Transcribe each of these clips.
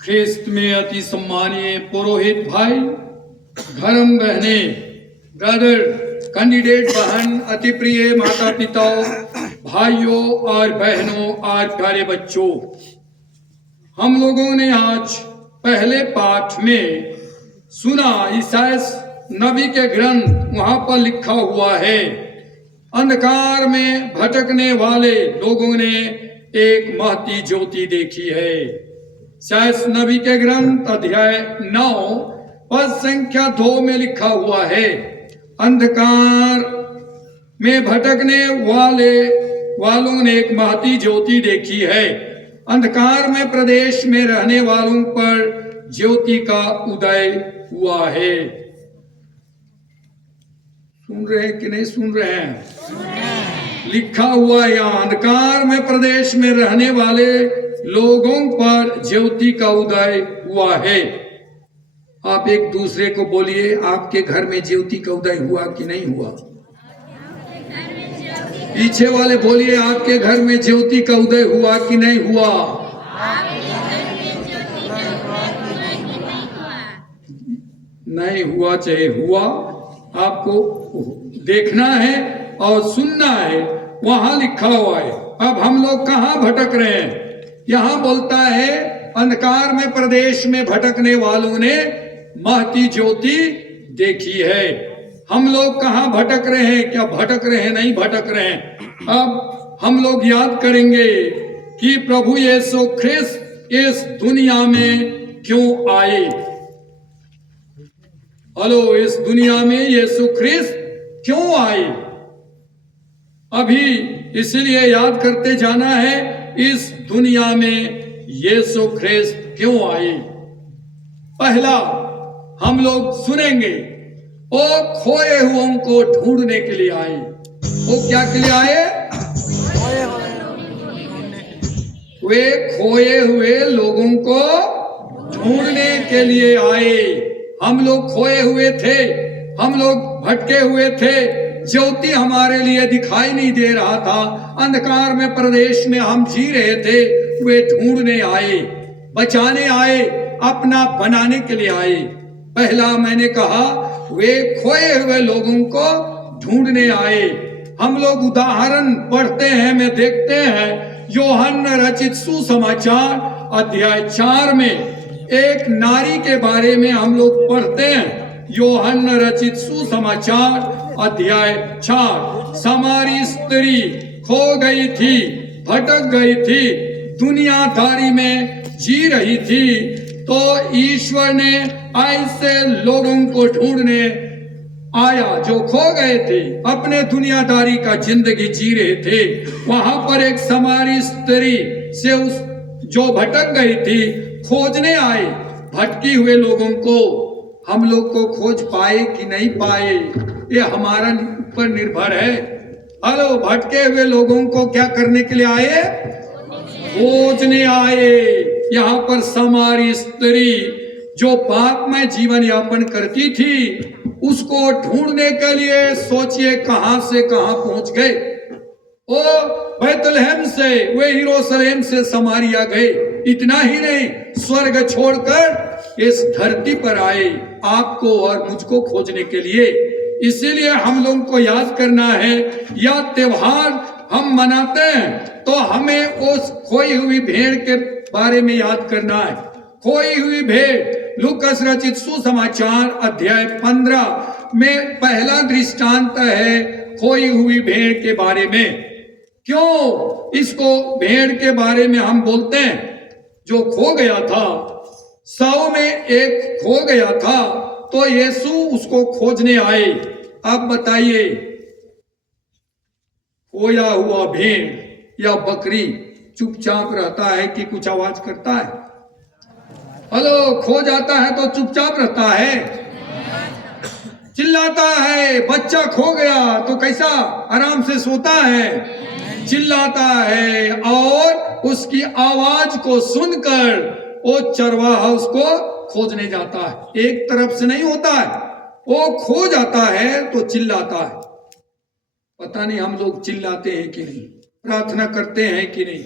ख्रिस्त में अति सम्मानीय पुरोहित भाई, धर्म बहने, ब्रदर, कैंडिडेट बहन, अति प्रिय माता पिताओं, भाइयों और बहनों और प्यारे बच्चों, हम लोगों ने आज पहले पाठ में सुना ईसाया नबी के ग्रंथ, वहां पर लिखा हुआ है अंधकार में भटकने वाले लोगों ने एक महती ज्योति देखी है। ईसाया नबी के ग्रंथ अध्याय 9 पद संख्या 2 में लिखा हुआ है, अंधकार में भटकने वालों ने एक महती ज्योति देखी है। अंधकार में प्रदेश में रहने वालों पर ज्योति का उदय हुआ है। सुन रहे हैं कि नहीं सुन रहे हैं? लिखा हुआ यहाँ अंधकार में प्रदेश में रहने वाले लोगों पर ज्योति का उदय हुआ है। आप एक दूसरे को बोलिए, आपके घर में ज्योति का उदय हुआ कि नहीं हुआ? पीछे वाले बोलिए, आपके घर में ज्योति का उदय हुआ कि नहीं हुआ? नहीं हुआ चाहे हुआ, आपको देखना है और सुनना है। वहां लिखा हुआ है। अब हम लोग कहाँ भटक रहे हैं? यहाँ बोलता है अंधकार में प्रदेश में भटकने वालों ने महती ज्योति देखी है। हम लोग कहाँ भटक रहे हैं? क्या भटक रहे हैं? नहीं भटक रहे हैं। अब हम लोग याद करेंगे कि प्रभु यीशु ख्रिस्त इस दुनिया में क्यों आए। हेलो, इस दुनिया में यीशु ख्रिस्त क्यों आए? अभी इसलिए याद करते जाना है, इस दुनिया में यीशु ख्रिस्त क्यों आए। पहला हम लोग सुनेंगे, वो खोए हुओं को ढूंढने के लिए आए। वो क्या के लिए आए? वे खोए हुए लोगों को ढूंढने के लिए आए। हम लोग खोए हुए थे, हम लोग भटके हुए थे, ज्योति हमारे लिए दिखाई नहीं दे रहा था, अंधकार में प्रदेश में हम जी रहे थे। वे ढूंढने आए, बचाने आए, अपना बनाने के लिए आए। पहला मैंने कहा, वे खोए हुए लोगों को ढूंढने आए। हम लोग उदाहरण पढ़ते हैं, में देखते हैं, यूहन्ना रचित सुसमाचार अध्याय 4 में एक नारी के बारे में हम लोग पढ़ते हैं। यूहन्ना रचित सुसमाचार अध्याय 4, समारी स्त्री खो गई थी, भटक गई थी, दुनियादारी में जी रही थी, तो ईश्वर ने ऐसे लोगों को ढूंढने आया जो खो गए थे, अपने दुनियादारी का जिंदगी जी रहे थे। वहां पर एक समारी स्त्री से उस जो भटक गई थी खोजने आए। भटकी हुए लोगों को हम लोग को खोज पाए कि नहीं पाए, ये हमारा ऊपर निर्भर है। हेलो, भटके हुए लोगों को क्या करने के लिए आए? खोजने आए। यहाँ पर समारी स्त्री जो पाप में जीवन यापन करती थी, उसको ढूंढने के लिए सोचिए कहां से कहां पहुंच गए। ओ बैतलहम से, वे यरूशलेम से समारिया गए। इतना ही नहीं, स्वर्ग छोड़कर इस धरती पर आए, आपको और मुझको खोजने के लिए। इसीलिए हम लोगों को याद करना है, यह त्योहार हम मनाते हैं तो हमें उस खोई हुई भेड़ के बारे में याद करना है। खोई हुई भेड़, लूकास रचित सुसमाचार अध्याय 15 में पहला दृष्टांत है खोई हुई भेड़ के बारे में। क्यों इसको भेड़ के बारे में हम बोलते हैं? जो खो गया था, 100 में एक खो गया था, तो यीशु उसको खोजने आए। अब बताइए, खोया हुआ भेड़ या बकरी चुपचाप रहता है कि कुछ आवाज करता है? हेलो, खो जाता है तो चुपचाप रहता है? चिल्लाता है। बच्चा खो गया तो कैसा आराम से सोता है? चिल्लाता है, और उसकी आवाज को सुनकर वो चरवाहा उसको खोजने जाता है। एक तरफ से नहीं होता है, वो खो जाता है तो चिल्लाता है। पता नहीं हम लोग चिल्लाते हैं कि नहीं, प्रार्थना करते हैं कि नहीं।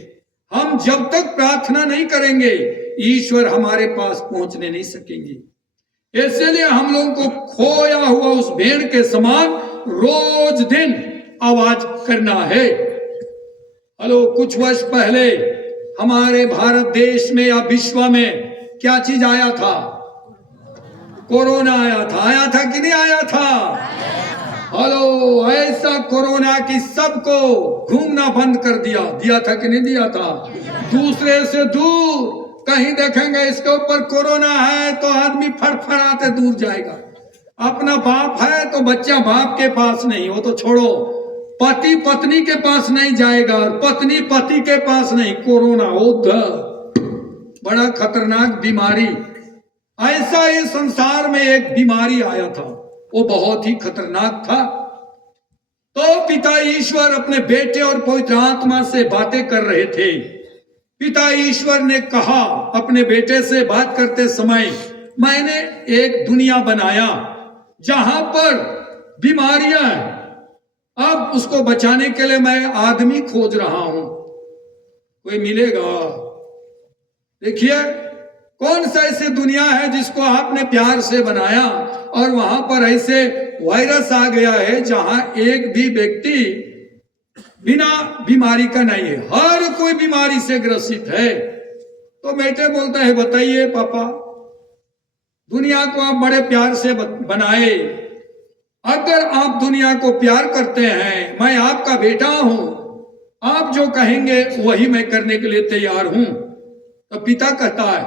हम जब तक प्रार्थना नहीं करेंगे, ईश्वर हमारे पास पहुंचने नहीं सकेंगे। इसलिए हम लोगों को खोया हुआ उस भेड़ के समान रोज दिन आवाज करना है। हेलो, कुछ वर्ष पहले हमारे भारत देश में या विश्व में क्या चीज आया था? कोरोना आया था कि नहीं आया था? हेलो, ऐसा कोरोना की सबको घूमना बंद कर दिया था कि नहीं दिया था? दूसरे से दूर, कहीं देखेंगे इसके ऊपर कोरोना है तो आदमी फड़फड़ाते दूर जाएगा। अपना बाप है तो बच्चा बाप के पास नहीं, वो तो छोड़ो, पति पत्नी के पास नहीं जाएगा और पत्नी पति के पास नहीं। कोरोना बड़ा खतरनाक बीमारी। ऐसा ही संसार में एक बीमारी आया था, वो बहुत ही खतरनाक था। तो पिता ईश्वर अपने बेटे और पवित्र आत्मा से बातें कर रहे थे। पिता ईश्वर ने कहा अपने बेटे से बात करते समय, मैंने एक दुनिया बनाया जहां पर बीमारियां हैं, अब उसको बचाने के लिए मैं आदमी खोज रहा हूं, कोई मिलेगा? देखिए, कौन सा ऐसी दुनिया है जिसको आपने प्यार से बनाया और वहां पर ऐसे वायरस आ गया है जहां एक भी व्यक्ति बिना बीमारी का नहीं है, हर कोई बीमारी से ग्रसित है। तो बेटे बोलता है, बताइए पापा, दुनिया को आप बड़े प्यार से बनाए, अगर आप दुनिया को प्यार करते हैं, मैं आपका बेटा हूं, आप जो कहेंगे वही मैं करने के लिए तैयार हूं। तो पिता कहता है,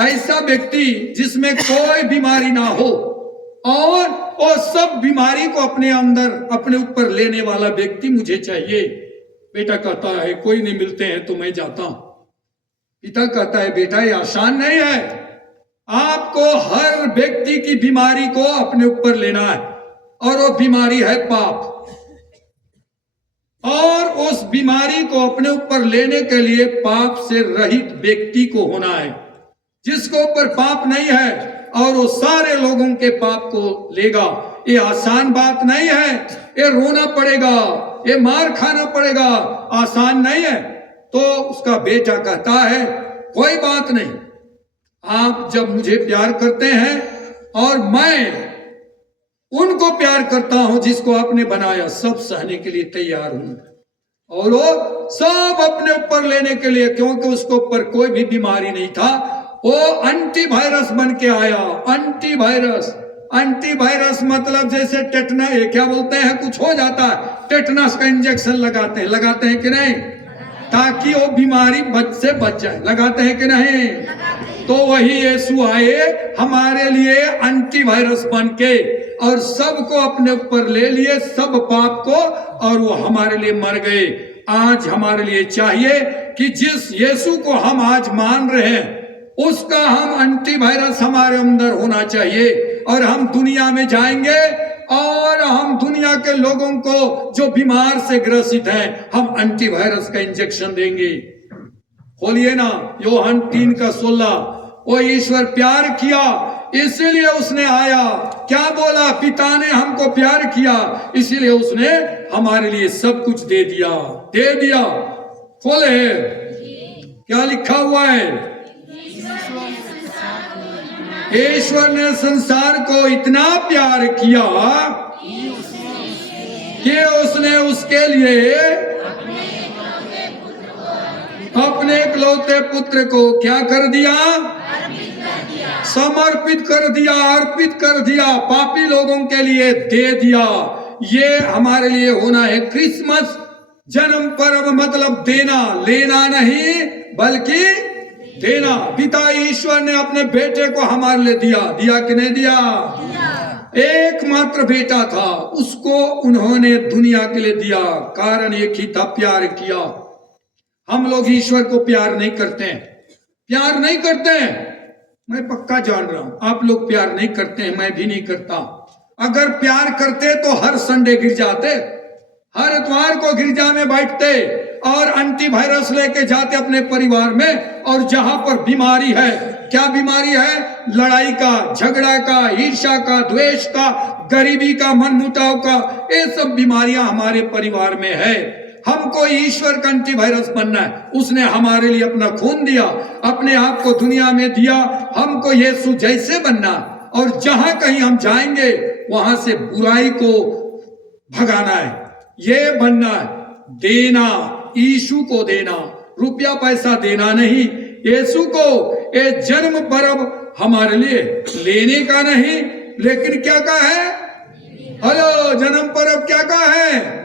ऐसा व्यक्ति जिसमें कोई बीमारी ना हो और वो सब बीमारी को अपने अंदर अपने ऊपर लेने वाला व्यक्ति मुझे चाहिए। बेटा कहता है, कोई नहीं मिलते हैं तो मैं जाता हूं। पिता कहता है, बेटा ये आसान नहीं है, आपको हर व्यक्ति की बीमारी को अपने ऊपर लेना है और वो बीमारी है पाप। और उस बीमारी को अपने ऊपर लेने के लिए पाप से रहित व्यक्ति को होना है, जिसको ऊपर पाप नहीं है और वो सारे लोगों के पाप को लेगा। ये आसान बात नहीं है, ये रोना पड़ेगा, ये मार खाना पड़ेगा, आसान नहीं है। तो उसका बेटा कहता है, कोई बात नहीं, आप जब मुझे प्यार करते हैं और मैं उनको प्यार करता हूं जिसको आपने बनाया, सब सहने के लिए तैयार हूं और वो सब अपने ऊपर लेने के लिए, क्योंकि उसको ऊपर कोई भी बीमारी नहीं था। वो एंटीवायरस बन के आया। एंटीवायरस मतलब जैसे टेटना, क्या बोलते हैं, कुछ हो जाता है, टेटनस का इंजेक्शन लगाते हैं कि नहीं, ताकि वो बीमारी से बच जाए, लगाते हैं कि नहीं? तो वही यीशु आए हमारे लिए एंटीवायरस बन के और सबको अपने ऊपर ले लिए, सब पाप को, और वो हमारे लिए मर गए। आज हमारे लिए चाहिए कि जिस यीशु को हम आज मान रहे हैं उसका हम एंटीवायरस हमारे अंदर होना चाहिए, और हम दुनिया में जाएंगे और हम दुनिया के लोगों को जो बीमार से ग्रसित हैं, हम एंटीवायरस का इंजेक्शन देंगे। खोलिए ना यूहन्ना 3:16। वो ईश्वर प्यार किया इसीलिए उसने आया। क्या बोला? पिता ने हमको प्यार किया इसीलिए उसने हमारे लिए सब कुछ दे दिया। खोले, क्या लिखा हुआ है? ईश्वर ने संसार को इतना प्यार किया कि उसने उसके लिए अपने इकलौते पुत्र को क्या कर दिया? समर्पित कर दिया, अर्पित कर दिया, पापी लोगों के लिए दे दिया। ये हमारे लिए होना है क्रिसमस। जन्म पर्व मतलब देना, लेना नहीं बल्कि देना। पिता ईश्वर ने अपने बेटे को हमारे लिए दिया कि नहीं दिया? एकमात्र बेटा था, उसको उन्होंने दुनिया के लिए दिया। कारण एक ही था, प्यार किया। हम लोग ईश्वर को प्यार नहीं करते हैं। मैं पक्का जान रहा हूं आप लोग प्यार नहीं करते हैं, मैं भी नहीं करता। अगर प्यार करते तो हर संडे गिरजाते, हर इतवार को गिरजा में बैठते और एंटीवायरस लेके जाते अपने परिवार में। और जहां पर बीमारी है, क्या बीमारी है? लड़ाई का, झगड़ा का, ईर्ष्या का, द्वेष का, गरीबी का, मनमुटाव का, ये सब बीमारियां हमारे परिवार में है। हमको ईश्वर का एंटीवायरस बनना है। उसने हमारे लिए अपना खून दिया, अपने आप को दुनिया में दिया। हमको यीशु जैसे बनना, और जहां कहीं हम जाएंगे वहां से बुराई को भगाना है, ये बनना है। देना, यीशु को देना, रुपया पैसा देना नहीं। यीशु को ये जन्म पर्व हमारे लिए लेने का नहीं, लेकिन क्या का है? हेलो, जन्म पर्व क्या का है?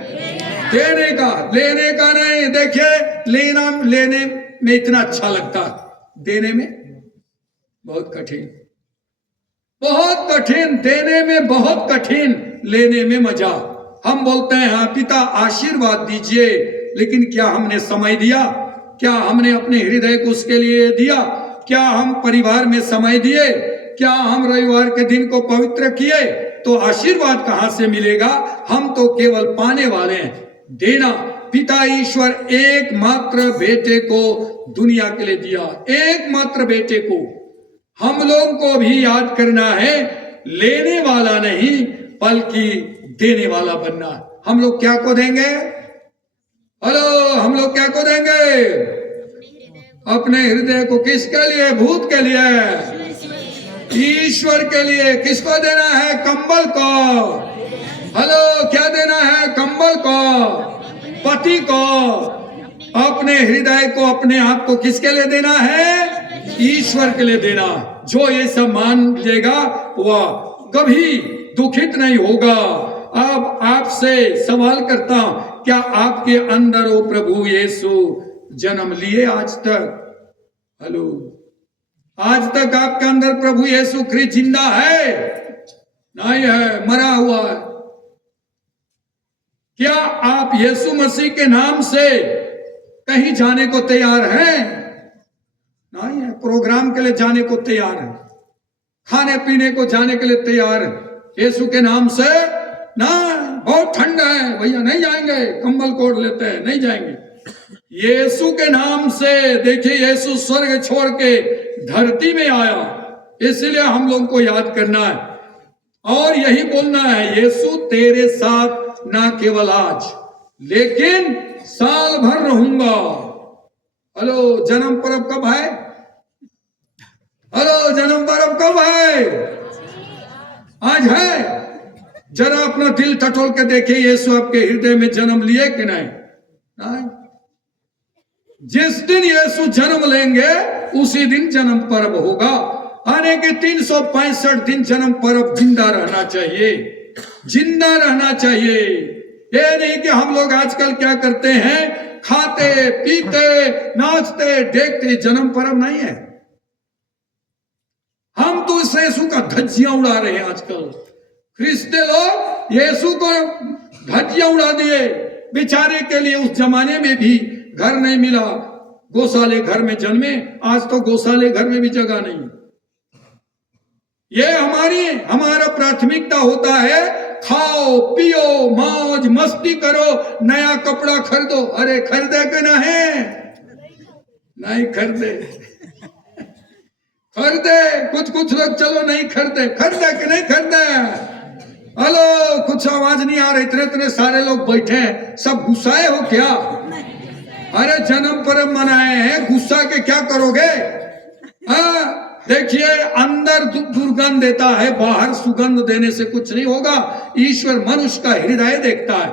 देने का, लेने का नहीं। देखिए, लेने में इतना अच्छा लगता है, देने में बहुत कठिन, बहुत कठिन। देने में बहुत कठिन, लेने में मजा। हम बोलते हैं हाँ पिता आशीर्वाद दीजिए, लेकिन क्या हमने समय दिया? क्या हमने अपने हृदय को उसके लिए दिया? क्या हम परिवार में समय दिए? क्या हम रविवार के दिन को पवित्र किए? तो आशीर्वाद कहां से मिलेगा? हम तो केवल पाने वाले हैं। देना, पिता ईश्वर एकमात्र बेटे को दुनिया के लिए दिया, एकमात्र बेटे को। हम लोगों को भी याद करना है, लेने वाला नहीं बल्कि देने वाला बनना। हम लोग क्या को देंगे? हेलो, हम लोग क्या को देंगे? अपने हृदय को। किसके लिए? भूत के लिए, ईश्वर के लिए। किसको देना है? कंबल को। हेलो, क्या देना है? कंबल को, पति को। अपने हृदय को, अपने आप को किसके लिए देना है? ईश्वर के लिए देना। जो ये सब मान लेगा वह कभी दुखित नहीं होगा। अब आपसे सवाल करता हूं, क्या आपके अंदर वो प्रभु यीशु जन्म लिए आज तक? हेलो, आज तक आपके अंदर प्रभु यीशु ख्रिस्त जिंदा है? नहीं है, मरा हुआ है। क्या आप यीशु मसीह के नाम से कहीं जाने को तैयार हैं? नहीं है। प्रोग्राम के लिए जाने को तैयार है, खाने पीने को जाने के लिए तैयार है, यीशु के नाम से ना। बहुत ठंड है भैया, नहीं जाएंगे, कंबल कोट लेते हैं, नहीं जाएंगे। यीशु के नाम से। देखिए, यीशु स्वर्ग छोड़ के धरती में आया, इसलिए हम लोगों को याद करना है और यही बोलना है, यीशु तेरे साथ ना केवल आज लेकिन साल भर रहूंगा। हेलो, जन्म पर्व कब है? हेलो, जन्म पर्व कब है? आज है। जरा अपना दिल टटोल के देखिए, यीशु आपके हृदय में जन्म लिए कि नहीं? नहीं। जिस दिन यीशु जन्म लेंगे उसी दिन जन्म पर्व होगा। आने के 365 दिन जन्म पर्व जिंदा रहना चाहिए, जिंदा रहना चाहिए। ये नहीं कि हम लोग आजकल क्या करते हैं, खाते पीते नाचते देखते। जन्म पर्व नहीं है। हम तो इस यीशु का धज्जियां उड़ा रहे हैं आजकल। ख्रिस्ती लोग यीशु को धज्जियां उड़ा दिए। बेचारे के लिए उस जमाने में भी घर नहीं मिला, गौशाले घर में जन्मे। आज तो गौशाले घर में भी जगह नहीं। ये हमारा प्राथमिकता होता है, खाओ पियो मौज मस्ती करो, नया कपड़ा खरीदो। अरे खरीदे के ना है? नहीं खरीदे। खरीदे कुछ लोग, चलो नहीं खरीदे। खरीदे कि नहीं खरीदे? हेलो, कुछ आवाज नहीं आ रही। इतने सारे लोग बैठे हैं, सब गुस्साए हो क्या? अरे जन्म पर्व मनाए हैं, गुस्सा के क्या करोगे? हाँ, देखिए, अंदर दुर्गंध देता है, बाहर सुगंध देने से कुछ नहीं होगा। ईश्वर मनुष्य का हृदय देखता है,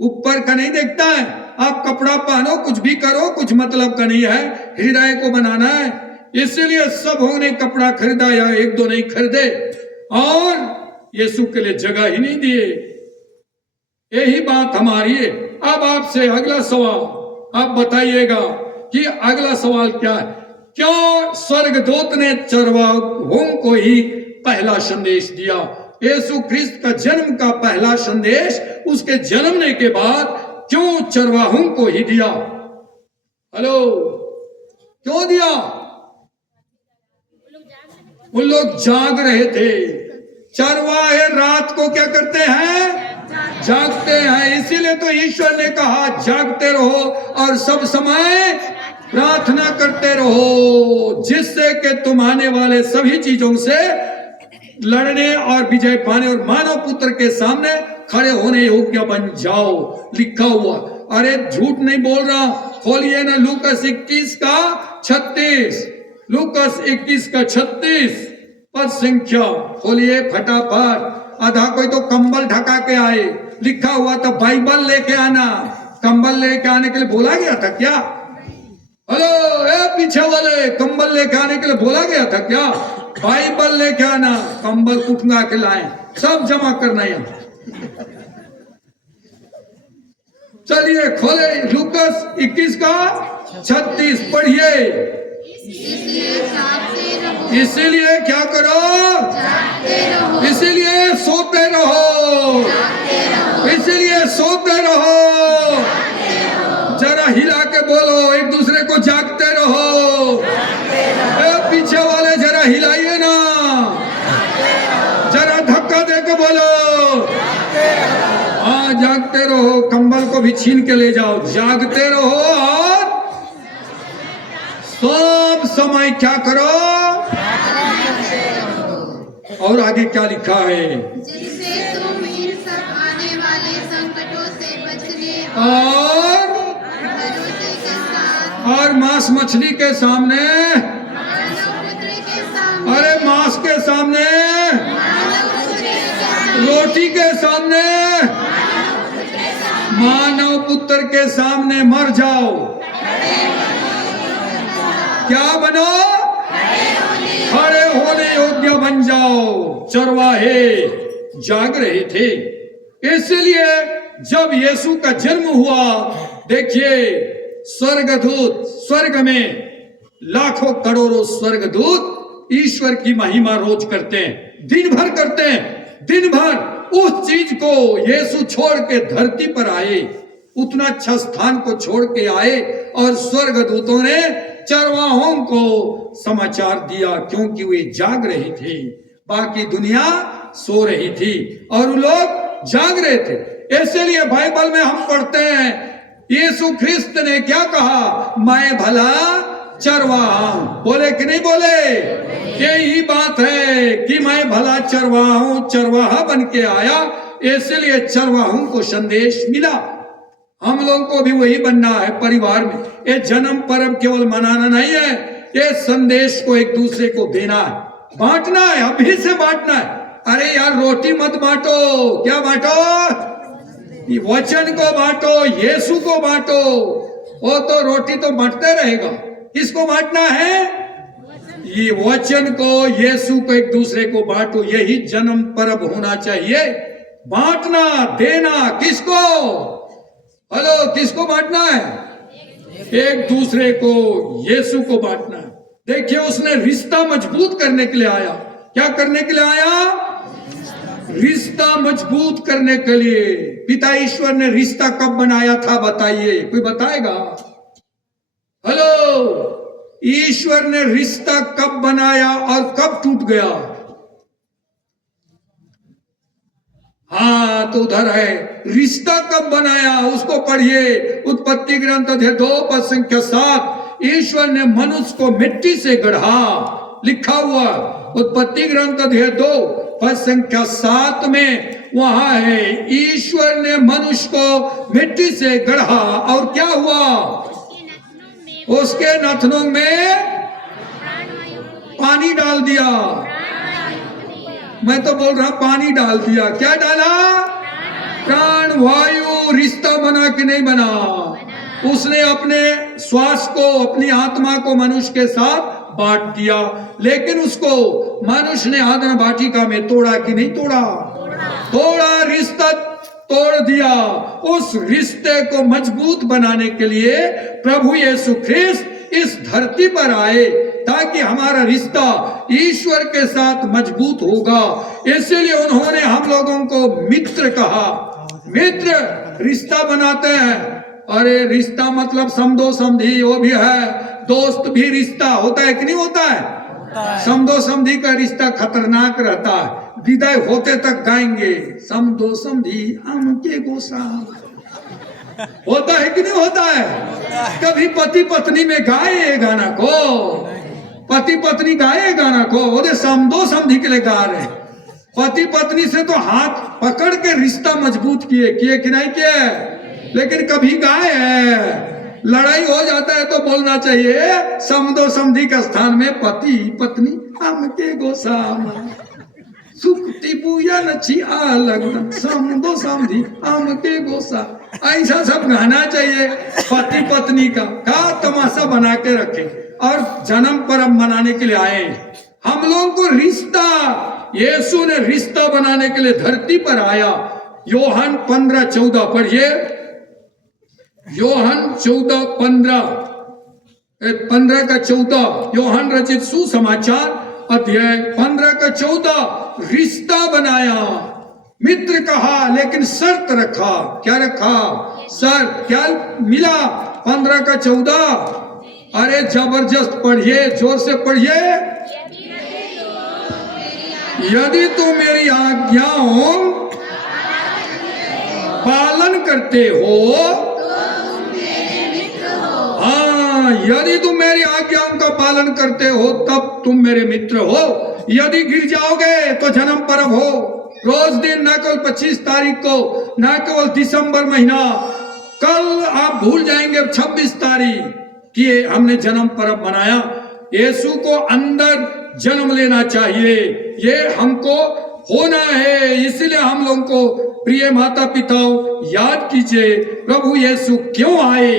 ऊपर का नहीं देखता है। आप कपड़ा पहनो, कुछ भी करो, कुछ मतलब का नहीं है, हृदय को बनाना है। इसीलिए सब ने कपड़ा खरीदा या एक दो नहीं खरीदे, और यीशु के लिए जगह ही नहीं दिए। यही बात हमारी है। अब आपसे अगला सवाल आप बताइएगा कि अगला सवाल क्या है? क्यों स्वर्गदूत ने चरवाहों को ही पहला संदेश दिया? यीशु ख्रिस्त का जन्म का पहला संदेश उसके जन्मने के बाद क्यों चरवाहों को ही दिया? हेलो, क्यों दिया? वो लोग जाग रहे थे। चरवाहे रात को क्या करते हैं? जागते हैं। इसीलिए तो ईश्वर ने कहा जागते रहो और सब समय प्रार्थना करते रहो, जिससे कि तुम आने वाले सभी चीजों से लड़ने और विजय पाने और मानव पुत्र के सामने खड़े होने योग्य बन जाओ। लिखा हुआ। अरे झूठ नहीं बोल रहा, खोलिए ना लूकस 21 का 36, लूकस 21 का 36 पद संख्या खोलिए फटाफट। आधा कोई तो कंबल ढका के आए, लिखा हुआ था बाइबल लेके आना। कंबल लेके आने के लिए बोला गया था क्या? हेलो ए पीछे वाले, कंबल लेके आने के लिए बोला गया था क्या? बाइबल लेके आना, कंबल उठवा के लाए, सब जमा करना यहाँ। चलिए खोले लूकस 21 का 36 पढ़िए। इसीलिए क्या करो? इसीलिए सोते रहो, इसीलिए सोते रहो। जरा हिला के बोलो, एक दूसरे को जागते रहो। पीछे वाले जरा हिलाइए ना, जरा धक्का दे के बोलो, हाँ जागते रहो। कंबल को भी छीन के ले जाओ, जागते रहो और सब समय क्या करो? और आगे क्या लिखा है? जिससे तुम इन सब आने वाले संकटों से बचने और मांस मछली के सामने, अरे मांस के सामने, रोटी के सामने, मानव पुत्र के सामने मर जाओ। क्या बनो? खड़े होने योग्य बन जाओ। चरवाहे जाग रहे थे, इसलिए जब यीशु का जन्म हुआ, देखिए स्वर्गदूत, स्वर्ग में लाखों करोड़ों स्वर्गदूत ईश्वर की महिमा रोज करते हैं, दिन भर करते हैं, दिन भर। उस चीज को यीशु छोड़ के धरती पर आए, उतना अच्छा स्थान को छोड़ के आए और स्वर्गदूतों ने चरवाहों को समाचार दिया, क्योंकि वे जाग रहे थे, बाकी दुनिया सो रही थी और लोग जाग रहे थे। इसलिए बाइबल में हम पढ़ते हैं यीशु ख्रिस्त ने क्या कहा? मैं भला चरवाहा हूं। बोले कि नहीं बोले? यही बात है कि मैं भला चरवाहा हूं, चरवाहा बन के आया, इसलिए चरवाहों को संदेश मिला। हम लोगों को भी वही बनना है परिवार में। ये जन्म पर्व केवल मनाना नहीं है, ये संदेश को एक दूसरे को देना है, बांटना है, अभी से बांटना है। अरे यार रोटी मत बांटो, क्या बांटो? वचन को बांटो, यीशु को बांटो। वो तो रोटी तो बांटते रहेगा, किसको बांटना है? ये वचन को, यीशु को एक दूसरे को बांटो। यही जन्म पर्व होना चाहिए, बांटना, देना। किसको? हेलो, किसको बांटना है? एक दूसरे को, यीशु को बांटना है। देखिए उसने रिश्ता मजबूत करने के लिए आया। क्या करने के लिए आया? रिश्ता मजबूत करने के लिए। पिता ईश्वर ने रिश्ता कब बनाया था बताइए, कोई बताएगा? हेलो, ईश्वर ने रिश्ता कब बनाया और कब टूट गया? हाँ तो उधर है, रिश्ता कब बनाया उसको पढ़िए। उत्पत्ति ग्रंथ अध्याय 2 पद संख्या 7, ईश्वर ने मनुष्य को मिट्टी से गढ़ा, लिखा हुआ। उत्पत्ति ग्रंथ अध्याय 2 पद संख्या 7 में वहां है, ईश्वर ने मनुष्य को मिट्टी से गढ़ा और क्या हुआ? उसके नथनों में पानी डाल दिया। मैं तो बोल रहा पानी डाल दिया। क्या डाला? प्राण वायु। रिश्ता बना कि नहीं बना? उसने अपने श्वास को, अपनी आत्मा को मनुष्य के साथ बांट दिया, लेकिन उसको मनुष्य ने आदम वाटिका में तोड़ा कि नहीं तोड़ा? तोड़ा, रिश्ता तोड़ दिया। उस रिश्ते को मजबूत बनाने के लिए प्रभु यीशु ख्रिस्त इस धरती पर आए, ताकि हमारा रिश्ता ईश्वर के साथ मजबूत होगा। इसलिए उन्होंने हम लोगों को मित्र कहा। मित्र रिश्ता बनाते हैं। अरे रिश्ता मतलब समदो समधी, वो भी है, दोस्त भी रिश्ता होता है कि नहीं होता है? समदो समधी का रिश्ता खतरनाक रहता है। विदाई होते तक गाएंगे समदो समधी आम के गोसा। होता है कि नहीं होता है? कभी पति पत्नी में गाए ये गाना को, पति पत्नी गाए गाना को, वो समदो समधी के लिए गा रहे। पति पत्नी से तो हाथ पकड़ के रिश्ता मजबूत किए कि नहीं किए? लेकिन कभी गाय है। लड़ाई हो जाता है तो बोलना चाहिए समदो समधी के स्थान में पति पत्नी हम के गोसामा सुख टिपुया नछी लगन समदो समधी हम के गोसा। ऐसा सब गाना चाहिए पति पत्नी का तमाशा बना के रखे और जन्म पर्व मनाने के लिए आए। हम लोगों को रिश्ता, यीशु ने रिश्ता बनाने के लिए धरती पर आया। योहन 15:14 पढ़िए। योहन 15:14 योहन रचित सुसमाचार अध्याय 15:14। रिश्ता बनाया, मित्र कहा, लेकिन शर्त रखा। क्या रखा? शर्त। क्या मिला? 15:14। अरे जबरदस्त पढ़िए, जोर से पढ़िए। यदि तुम मेरी आज्ञाओं पालन करते हो, हाँ, यदि तुम मेरी आज्ञाओं का पालन करते हो तब तुम मेरे मित्र हो। यदि गिर जाओगे तो जन्म पर्व हो रोज दिन, न केवल 25 तारीख को, न केवल दिसंबर महीना। कल आप भूल जाएंगे 26 तारीख कि हमने जन्म पर्व मनाया। यीशु को अंदर जन्म लेना चाहिए, ये हमको होना है। इसलिए हम लोगों को प्रिय माता पिताओं याद कीजिए प्रभु यीशु क्यों आए,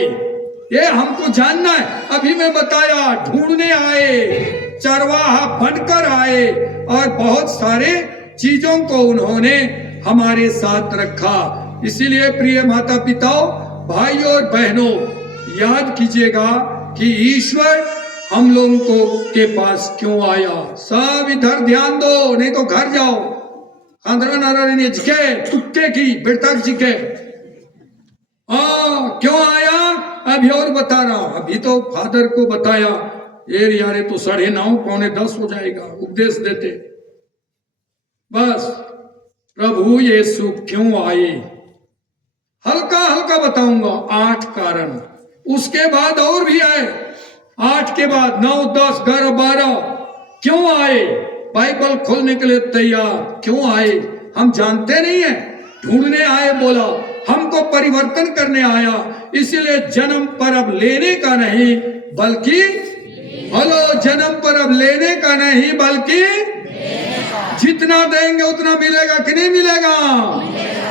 ये हमको जानना है। अभी मैं बताया ढूंढने आए, चरवाहा बनकर आए और बहुत सारे चीजों को उन्होंने हमारे साथ रखा। इसीलिए प्रिय माता पिताओं, भाइयों और बहनों, याद कीजिएगा कि ईश्वर हम लोगों को के पास क्यों आया। सब इधर ध्यान दो, नहीं तो घर जाओ। तुक्के की बेटा जिके क्यों आया अभी और बता रहा हूं। अभी तो फादर को बताया, ये यारे तो 9:30 9:45 हो जाएगा उपदेश देते। बस प्रभु यीशु क्यों आए हल्का हल्का बताऊंगा 8 कारण। उसके बाद और भी आए, 8 के बाद 9 10 11 12 क्यों आए। बाइबल खोलने के लिए तैयार क्यों आए हम जानते नहीं है। ढूंढने आए बोला, हमको परिवर्तन करने आया। इसलिए जन्म पर्व लेने का नहीं बल्कि जन्म पर्व लेने का नहीं बल्कि जितना देंगे उतना मिलेगा कि नहीं मिलेगा।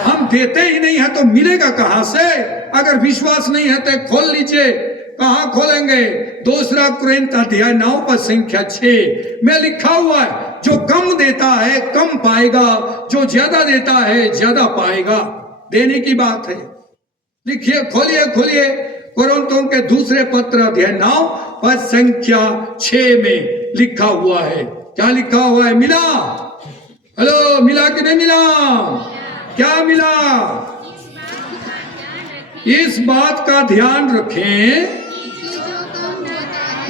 हम देते ही नहीं है तो मिलेगा कहां से। अगर विश्वास नहीं है तो खोल लीजिए, कहां खोलेंगे। 2 कुरिन्थ अध्याय 9 पर संख्या 6 में लिखा हुआ है, जो कम देता है कम पाएगा, जो ज्यादा देता है ज्यादा पाएगा। देने की बात है। लिखिए, खोलिए खोलिए कुरिन्थियों के 2 पत्र अध्याय 9 पर संख्या 6 में लिखा हुआ है। क्या लिखा हुआ है? मिला? हेलो, मिला कि नहीं मिला? क्या मिला? इस बात का ध्यान रखें,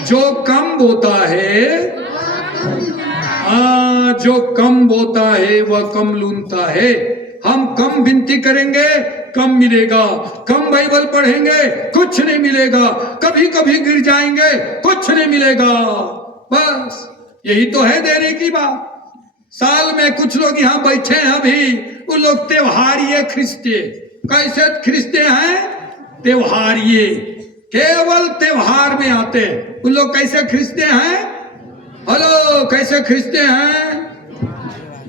जो कम बोता है जो कम बोता है वह कम लूनता है। हम कम विनती करेंगे कम मिलेगा, कम बाइबल पढ़ेंगे कुछ नहीं मिलेगा, कभी कभी गिर जाएंगे कुछ नहीं मिलेगा। बस यही तो है देने की बात। साल में कुछ लोग यहाँ बैठे हैं अभी, उन लोग त्योहारिये ख्रिस्ते। कैसे ख्रिस्ते हैं? त्योहारिये, केवल त्योहार में आते हैं। उन लोग कैसे ख्रिस्ते हैं? हेलो, कैसे ख्रिस्ते हैं?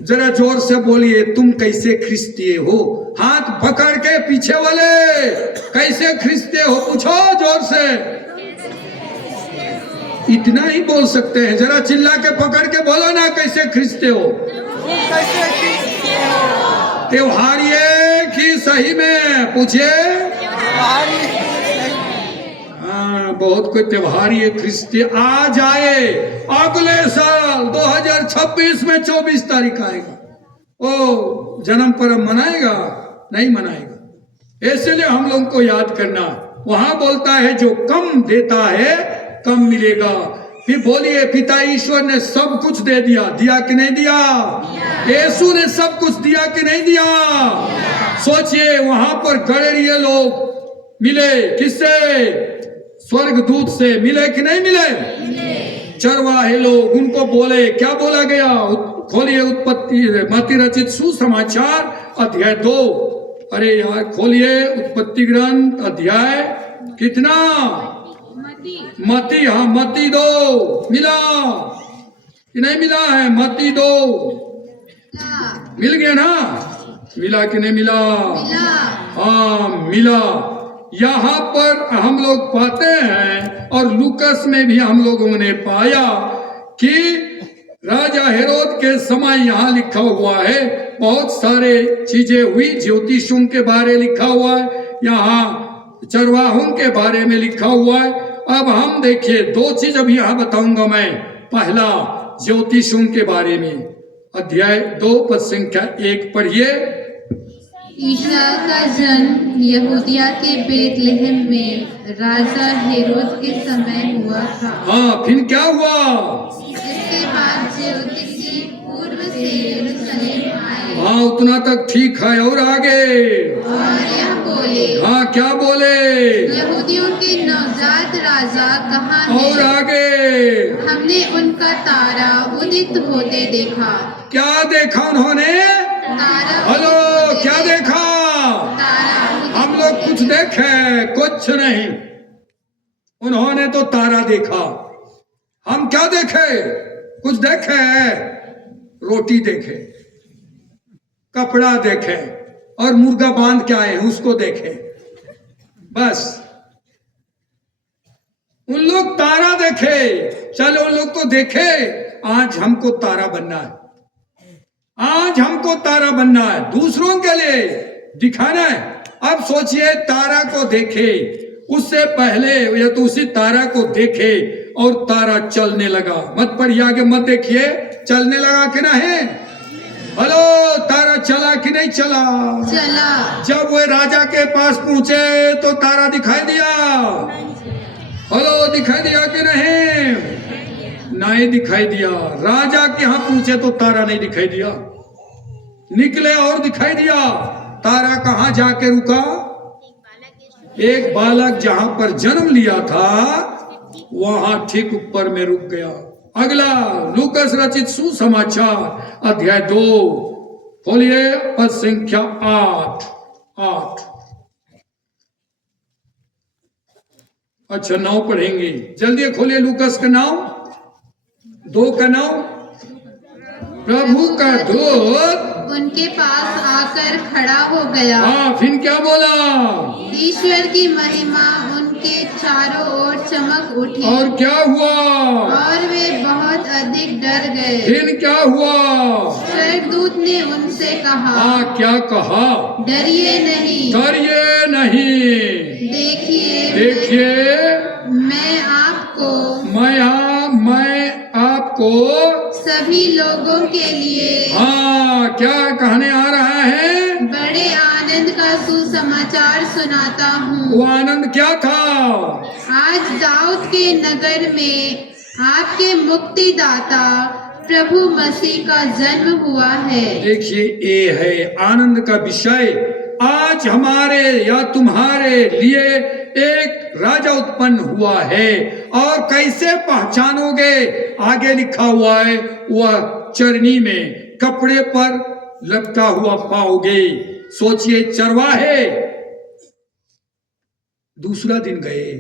जरा जोर से बोलिए, तुम कैसे ख्रिस्ती हो। हाथ पकड़ के पीछे वाले, कैसे ख्रिस्ते हो पूछो जोर से। इतना ही बोल सकते हैं, जरा चिल्ला के पकड़ के बोलो ना, कैसे ख्रिस्ते हो। त्योहारिये की सही में पूछिए। बहुत कोई त्योहारी ख्रिस्ती आ जाए। अगले साल 2026 में 24 तारीख आएगा, ओ जन्म पर्व मनाएगा? नहीं मनाएगा। इसलिए हम लोगों को याद करना, वहां बोलता है जो कम देता है कम मिलेगा। फिर बोलिए, पिता ईश्वर ने सब कुछ दे दिया, दिया कि नहीं दिया? यीशु ने सब कुछ दिया कि नहीं दिया? सोचिए, वहां पर गड़ेरिये लोग मिले, किससे? स्वर्गदूत से मिले कि नहीं मिले? चरवाहे लोग उनको बोले, क्या बोला गया? खोलिए उत्पत्ति मत्ती रचित सुसमाचार अध्याय 2 अरे यार खोलिए उत्पत्ति ग्रंथ अध्याय कितना? मती, हाँ मती 2 मिला कि नहीं मिला है? मती 2 मिल गया ना? मिला कि नहीं मिला? हाँ मिला। यहाँ पर हम लोग पाते हैं और लूकस में भी हम लोगों ने पाया कि राजा हेरोद के समय यहाँ लिखा हुआ है बहुत सारे चीजें हुई। ज्योतिषों के बारे लिखा हुआ है, यहाँ चरवाहों के बारे में लिखा हुआ है। अब हम देखिए 2 चीज अभी यहाँ बताऊंगा मैं। पहला ज्योतिषों के बारे में, अध्याय 2 पद संख्या 1 पढ़िए। ईसा का जन्म यहूदिया के बेतलहम में राजा हेरोद के समय हुआ था। हाँ फिर क्या हुआ? इसके बाद ज्योतिषी पूर्व से यरूशलेम आए हाँ उतना तक ठीक है। और आगे? और यह बोले, हाँ क्या बोले? यहूदियों के नवजात राजा कहाँ हैं? और आगे? हमने उनका तारा उदित होते देखा। क्या देखा उन्होंने? तारा हेलो, क्या देखा? तारा हम लोग कुछ देखे? कुछ नहीं। उन्होंने तो तारा देखा। हम क्या देखे? कुछ देखे? रोटी देखे, कपड़ा देखे और मुर्गा बांध के आए हैं उसको देखे, बस। उन लोग तारा देखे। चलो उन लोग तो देखे। आज हमको तारा बनना है। आज हमको तारा बनना है, दूसरों के लिए दिखाना है। अब सोचिए तारा को देखे, उससे पहले या तो उसी तारा को देखे और तारा चलने लगा। मत पढ़िए आगे, मत देखिए चलने लगा कि नहीं। हेलो, तारा चला कि नहीं चला? चला। जब वो राजा के पास पहुंचे तो तारा दिखाई दिया। हेलो, दिखाई दिया कि नहीं? नहीं दिखाई दिया। राजा के यहाँ पहुंचे तो तारा नहीं दिखाई दिया। निकले और दिखाई दिया। तारा कहाँ जाके रुका? एक बालक जहां पर जन्म लिया था वहां ठीक ऊपर में रुक गया। अगला लूकस रचित सुसमाचार अध्याय 2 खोलिए, पद संख्या 8। अच्छा 9 पढ़ेंगे, जल्दी खोलिए। लूकस का नाम 2 का नाम। प्रभु का दूत उनके पास आकर खड़ा हो गया। हाँ फिर क्या बोला? ईश्वर की महिमा उनके चारों ओर चमक उठी। और क्या हुआ? और वे बहुत अधिक डर गए। फिर क्या हुआ? स्वर्गदूत ने उनसे कहा, हाँ क्या कहा? डरिए नहीं, डरिए नहीं। देखिए मैं आपको सभी लोगों के लिए हाँ क्या कहने आ रहा है? बड़े आनंद का सुसमाचार सुनाता हूँ। वो आनंद क्या था? आज दाऊद के नगर में आपके मुक्तिदाता प्रभु मसीह का जन्म हुआ है। देखिए ये है आनंद का विषय। आज हमारे या तुम्हारे लिए एक राजा उत्पन्न हुआ है। और कैसे पहचानोगे? आगे लिखा हुआ है, वह चरनी में कपड़े पर लपटा हुआ पाओगे। सोचिए, चरवाहे दूसरा दिन गए।